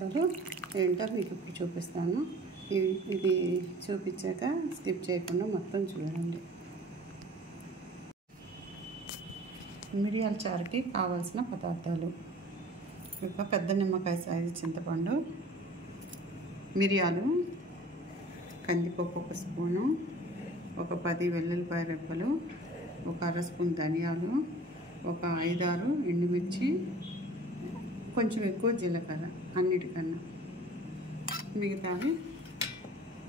పదార్థాలు ఏంటో మీకు ఇప్పుడు చూపిస్తాను. ఇది చూపించాక స్కిప్ చేయకుండా మొత్తం చూడండి. మిరియాల చారుకి కావాల్సిన పదార్థాలు: ఒక పెద్ద నిమ్మకాయ సైజు చింతపండు, మిరియాలు, కందిపప్పు ఒక స్పూను, ఒక 10 వెల్లుల్లిపాయ రెబ్బలు, ఒక అర స్పూన్ ధనియాలు, ఒక 5-6 ఎండుమిర్చి, కొంచెం ఎక్కువ జీలకర్ర అన్నిటికన్నా. మిగతావి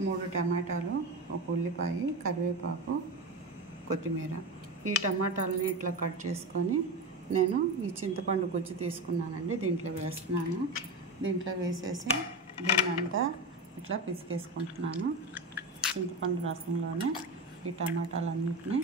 3 టమాటాలు, ఒక ఉల్లిపాయ, కరివేపాకు, కొత్తిమీర. ఈ టమాటాలని ఇట్లా కట్ చేసుకొని నేను ఈ చింతపండు గుజ్జు తీసుకున్నానండి, దీంట్లో వేస్తున్నాను. దీంట్లో వేసేసి దీన్నంతా ఇట్లా పిసికేసుకుంటున్నాను. చింతపండు రసంలోనే ఈ టమాటాలన్నిటిని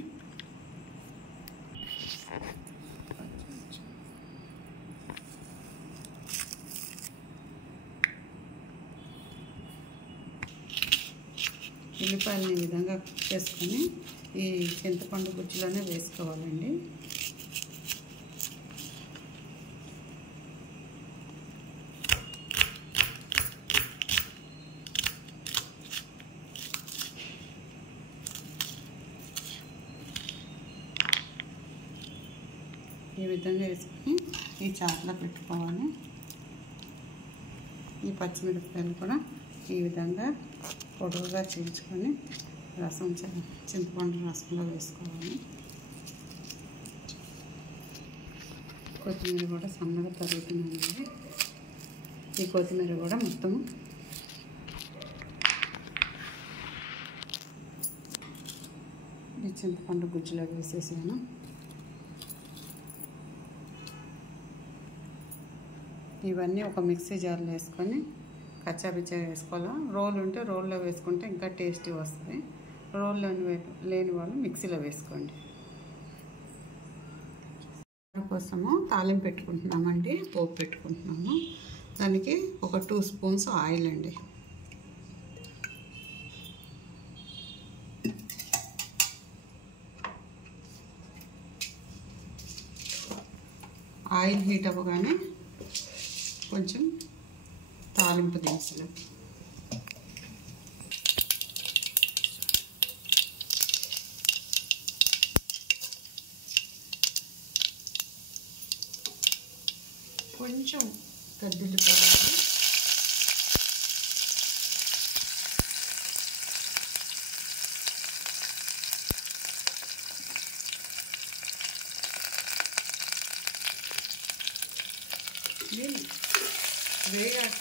ఉల్లిపాయలని ఈ విధంగా చేసుకొని ఈ చింతపండు గుజ్జులోనే వేసుకోవాలండి. ఈ విధంగా వేసుకొని ఈ చారులో పెట్టుకోవాలి. ఈ పచ్చిమిరపకాయలు కూడా ఈ విధంగా పొడవుగా చీల్చుకొని రసం చింతపండు రసంలో వేసుకోవాలి. కొత్తిమీర కూడా సన్నగా తరుగుతున్నానండి. ఈ కొత్తిమీర కూడా మొత్తం ఈ చింతపండు గుజ్జులో వేసేసాను. ఇవన్నీ ఒక మిక్సీ జార్లో వేసుకొని కచ్చాపిచ్చా వేసుకోవాలి. రోల్ ఉంటే రోల్లో వేసుకుంటే ఇంకా టేస్టీ వస్తుంది. రోల్లో లేని వాళ్ళు మిక్సీలో వేసుకోండి. కోసము తాలింపు పెట్టుకుంటున్నామండి, పోపు పెట్టుకుంటున్నాము. దానికి ఒక 2 స్పూన్స్ ఆయిల్ అండి. ఆయిల్ హీట్ అవ్వగానే కొంచెం తాలింపు దినుసులు, కొంచెం కద్దులుపాయలు, వేగాక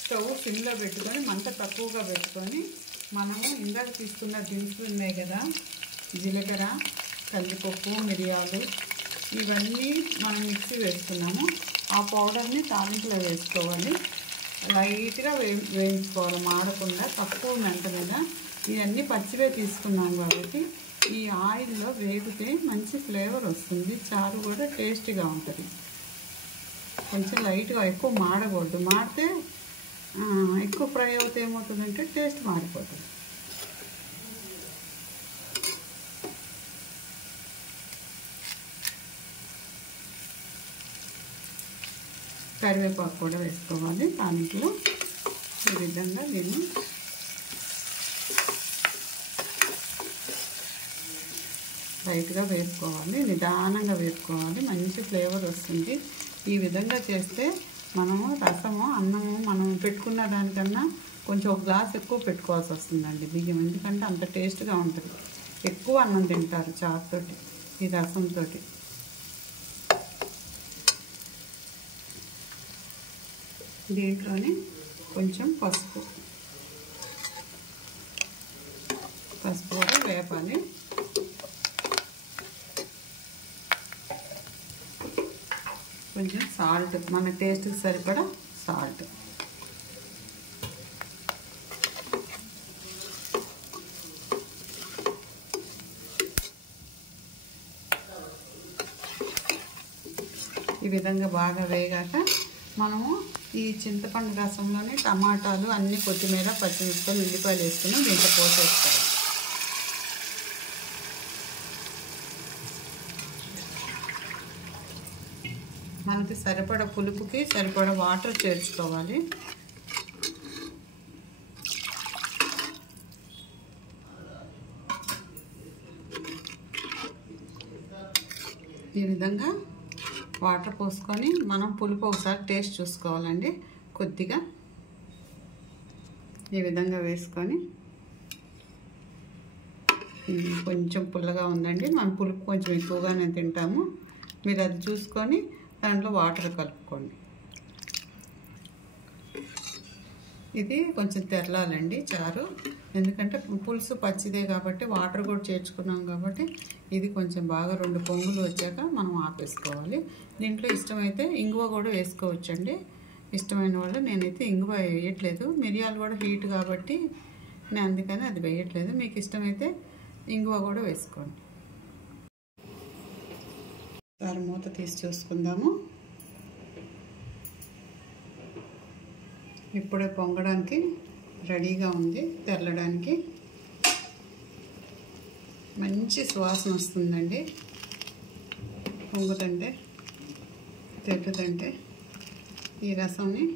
స్టవ్ సిమ్లో పెట్టుకొని మంట తక్కువగా పెట్టుకొని మనము ఇందాక తీసుకున్న దినుసులు ఉన్నాయి కదా, జీలకర్ర, కందిపప్పు, మిరియాలు, ఇవన్నీ మనం మిక్సీ వేసుకున్నాము. ఆ పౌడర్ని తాలింపులో వేసుకోవాలి. లైట్గా వేయించుకోవాలి, మాడకుండా తక్కువ మంట మీద. ఇవన్నీ పచ్చివే తీసుకున్నాం కాబట్టి ఈ ఆయిల్లో వేగితే మంచి ఫ్లేవర్ వస్తుంది. చారు కూడా టేస్టీగా ఉంటుంది. కొంచెం లైట్గా, ఎక్కువ మాడకూడదు. మాడితే ఎక్కువ ఫ్రై అవుతే ఏమవుతుందంటే టేస్ట్ మారిపోతుంది. కరివేపాకు కూడా వేసుకోవాలి దాంట్లో. ఈ విధంగా దీన్ని లైట్గా వేపుకోవాలి, నిదానంగా వేపుకోవాలి. మంచి ఫ్లేవర్ వస్తుంది. ఈ విధంగా చేస్తే మనము రసము, అన్నము మనం పెట్టుకున్న దానికన్నా కొంచెం ఒక గ్లాస్ ఎక్కువ పెట్టుకోవాల్సి వస్తుందండి బియ్యం. ఎందుకంటే అంత టేస్ట్గా ఉంటుంది. ఎక్కువ అన్నం తింటారు చారుతోటి, ఈ రసంతో. దీంట్లోనే కొంచెం పసుపు కూడా వేపాలి. కొంచెం సాల్ట్, మన టేస్ట్కి సరిపడా సాల్ట్. ఈ విధంగా బాగా వేగాక మనము ఈ చింతపండు రసంలోనే టమాటాలు, అన్ని కొత్తిమీర, పచ్చిమిరపకాయలు, ఉల్లిపాయలు వేసుకుని దీంట్లో పోసేసుకోవాలి. మనకి సరిపడ పులుపుకి సరిపడ వాటర్ చేర్చుకోవాలి. ఈ విధంగా వాటర్ పోసుకొని మనం పులుపు ఒకసారి టేస్ట్ చూసుకోవాలండి. కొద్దిగా ఈ విధంగా వేసుకొని, కొంచెం పుల్లగా ఉందండి, మనం పులుపు కొంచెం ఎక్కువగానే తింటాము, మీరు అది చూసుకొని దాంట్లో వాటర్ కలుపుకోండి. ఇది కొంచెం తెరలాలండి చారు, ఎందుకంటే పులుసు పచ్చిదే కాబట్టి వాటర్ కూడా చేర్చుకున్నాం కాబట్టి ఇది కొంచెం బాగా 2 పొంగులు వచ్చాక మనం ఆపేసుకోవాలి. దీంట్లో ఇష్టమైతే ఇంగువ కూడా వేసుకోవచ్చండి. ఇష్టమైన వాళ్ళు, నేనైతే ఇంగువ వేయట్లేదు, మిరియాలు కూడా హీట్ కాబట్టి నేను అందుకని అది వేయట్లేదు. మీకు ఇష్టమైతే ఇంగువ కూడా వేసుకోండి. ఒకసారి మూత తీసి చూసుకుందాము. ఇప్పుడే పొంగడానికి రెడీగా ఉంది, తెరలడానికి. మంచి సువాసన వస్తుందండి పొంగుతుంటే, తెరుతుంటే. ఈ రసంని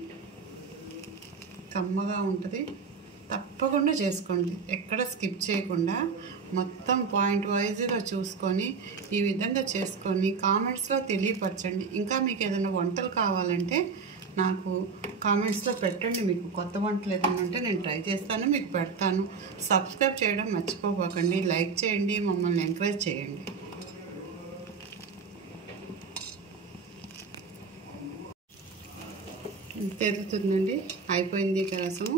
కమ్మగా ఉంటుంది, తప్పకుండా చేసుకోండి, ఎక్కడ స్కిప్ చేయకుండా మొత్తం పాయింట్ వైజ్గా చూసుకొని ఈ విధంగా చేసుకొని కామెంట్స్లో తెలియపరచండి. ఇంకా మీకు ఏదైనా వంటలు కావాలంటే నాకు కామెంట్స్లో పెట్టండి. మీకు కొత్త వంటలు ఏదైనా ఉంటే నేను ట్రై చేస్తాను, మీకు పెడతాను. సబ్స్క్రైబ్ చేయడం మర్చిపోకండి, లైక్ చేయండి, మమ్మల్ని ఎంకరేజ్ చేయండి. తెరుతుందండి, అయిపోయింది ఇక రసము.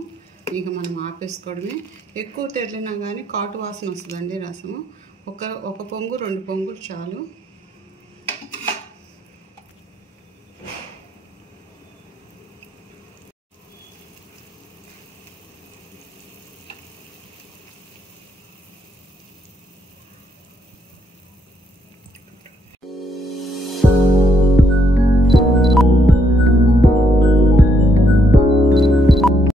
ఇక మనం ఆపేసుకోవడమే. ఎక్కువ తెరిలినా కానీ కాటు వాసన వస్తుందండి రసము. ఒక పొంగు 2 పొంగులు చాలు.